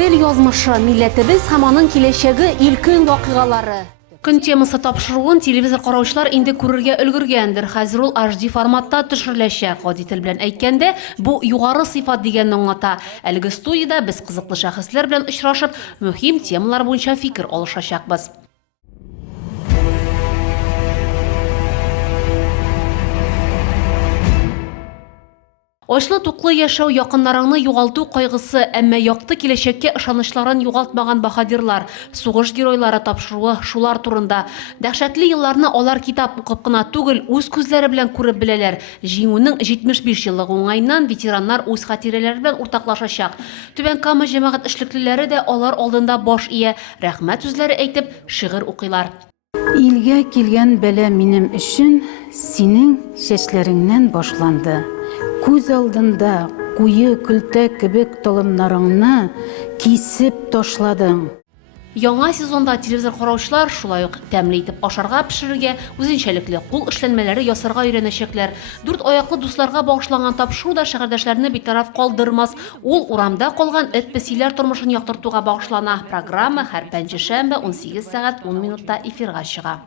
Тел язмышы, милләтебез һәм аның киләчәге илкин вакыйгалары. Көн темасы тапшыруын телевизор караучылар инде күрергә өлгергәндер. Хәзер ул HD форматта төшереләчәк. Гади тел белән әйткәндә, бу югары сыйфат дигәнне аңлата. Әлеге студияда без кызыклы шәхесләр белән очрашып, мөһим темалар буенча фикер алышачакбыз. Ачлы туклы яшәү, якыннарыңны югалту кайгысы, әмма якты киләчәккә ышанычларын югалтмаган баһадирлар, сугыш геройлары тапшыруы шулар турында. Дәһшәтле елларны алар китап укып кына түгел, үз күзләре белән күреп беләләр. Җиңүнең 75 еллыгы уңайыннан ветераннар үз хатирәләре белән уртаклашачак. Түбән Кама җәмәгать эшлеклеләре дә алар алдында баш ия, рәхмәт сүзләре әйтеп, шигырь укыйлар. Илгә килгән бәла минем өчен синең чәчләреңнән башланды. Күз алдында куе көлтә кебек толымнарыңны кисеп ташладың. Яңа сезонда телевизор караучылар шулай ук тәмле итеп ашарга, пешерергә, үзенчәлекле кул эшләнмәләре ясарга өйрәнәчәкләр. 4 аяклы дусларга багышланган тапшыру да шәһәрдәшләрне битараф калдырмас. Ул урамда калган эт-песиләр тормышын яктыртуга багышлана. Программа һәр пәнҗешәмбе 18 сәгать 10 минутта эфирга чыга.